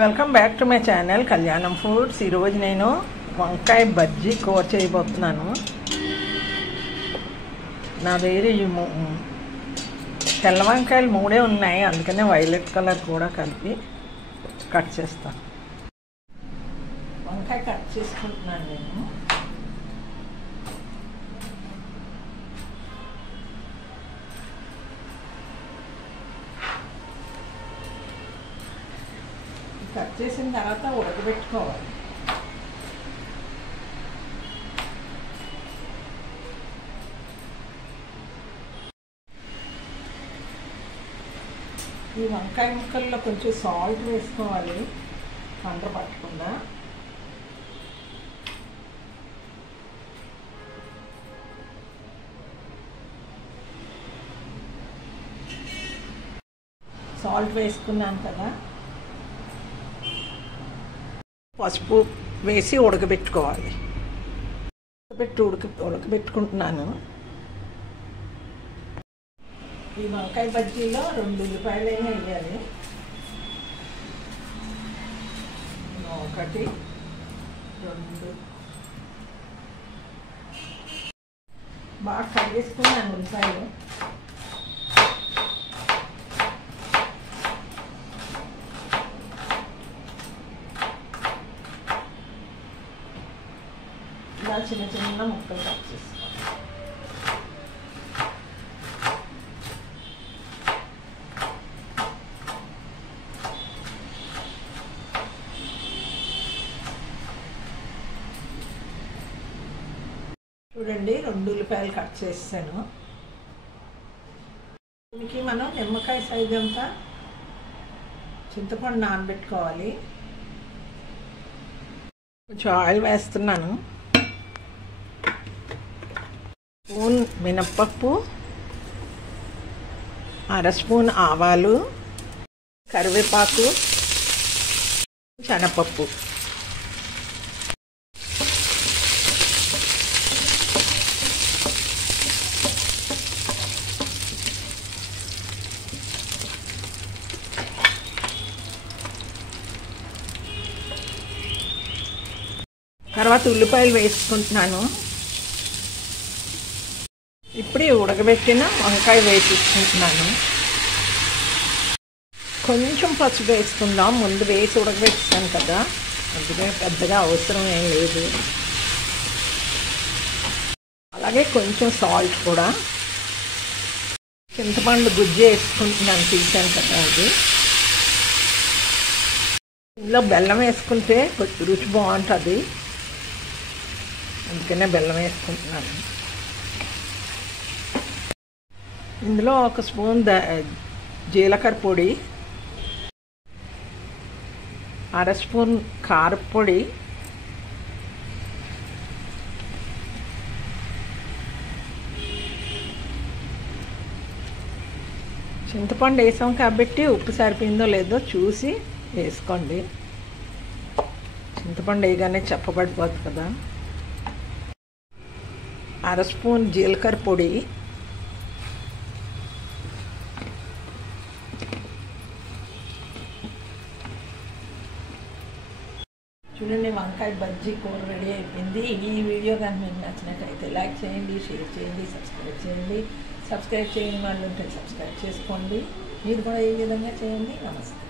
Welcome back to my channel కళ్యాణం foods. ఈరోజు నేను వంకాయ బజ్జీ కూర చేయబోతున్నాను. నా దగ్గర ఈ తెల్ల వంకాయలు మూడే ఉన్నాయి, అందుకనే వైలెట్ కలర్ కూడా కలిపి కట్ చేస్తాను. వంకాయ కట్ చేసుకుంటున్నాను నేను. కట్ చేసిన తర్వాత ఉడకబెట్టుకోవాలి. ఈ వంకాయ ముక్కల్లో కొంచెం సాల్ట్ వేసుకోవాలి, కండ్ర పట్టకుండా. సాల్ట్ వేసుకున్నాను కదా, పసుపు వేసి ఉడకబెట్టుకోవాలి. ఉడకబెట్టుకుంటున్నాను. ఈ వంకాయ బజ్జీలో 2 ఉల్లిపాయలైనా వేయాలి. 1 2 బాగా కడిగేసుకున్నాను ఉల్లిపాయలు. ఇలా చిన్న చిన్న ముక్కలు కట్ చేసుకోవాలి. చూడండి, 2 ఉల్లిపాయలు కట్ చేసాను. దీనికి మనం నిమ్మకాయ సైజ్ అంతా చింతపండు నానబెట్టుకోవాలి. కొంచెం ఆయిల్ వేస్తున్నాను. స్పూన్ మినప్పప్పు, 1/2 స్పూన్ ఆవాలు, కరివేపాకు, శనగపప్పు. తర్వాత ఉల్లిపాయలు వేసుకుంటున్నాను. ఇప్పుడే ఉడకబెట్టిన వంకాయ వేసుకుంటున్నాను. కొంచెం పసుపు వేసుకుందాం, ముందు వేసి ఉడకబెట్టాను కదా, అందుకే పెద్దగా అవసరం ఏం లేదు. అలాగే కొంచెం సాల్ట్ కూడా. చింతపండు గుజ్జు వేసుకుంటున్నాను, తీసాను కదా అది. ఇందులో బెల్లం వేసుకుంటే రుచి బాగుంటుంది, అందుకనే బెల్లం వేసుకుంటున్నాను. ఇందులో 1 స్పూన్ జీలకర్ర పొడి, 1/2 స్పూన్ కారపొడి, చింతపండు వేసాం కాబట్టి ఉప్పు సరిపోయిందో లేదో చూసి వేసుకోండి. చింతపండు వేయగానే చెప్పబడిపోతుంది కదా. 1/2 స్పూన్ జీలకర్ర పొడి, చూడండి, వంకాయ బజ్జీ కూర రెడీ అయిపోయింది. ఈ వీడియో కానీ మీకు నచ్చినట్టయితే లైక్ చేయండి, షేర్ చేయండి, సబ్స్క్రైబ్ చేయండి. సబ్స్క్రైబ్ చేయని వాళ్ళు ఉంటే సబ్స్క్రైబ్ చేసుకోండి. మీరు కూడా ఈ విధంగా చేయండి. నమస్తే.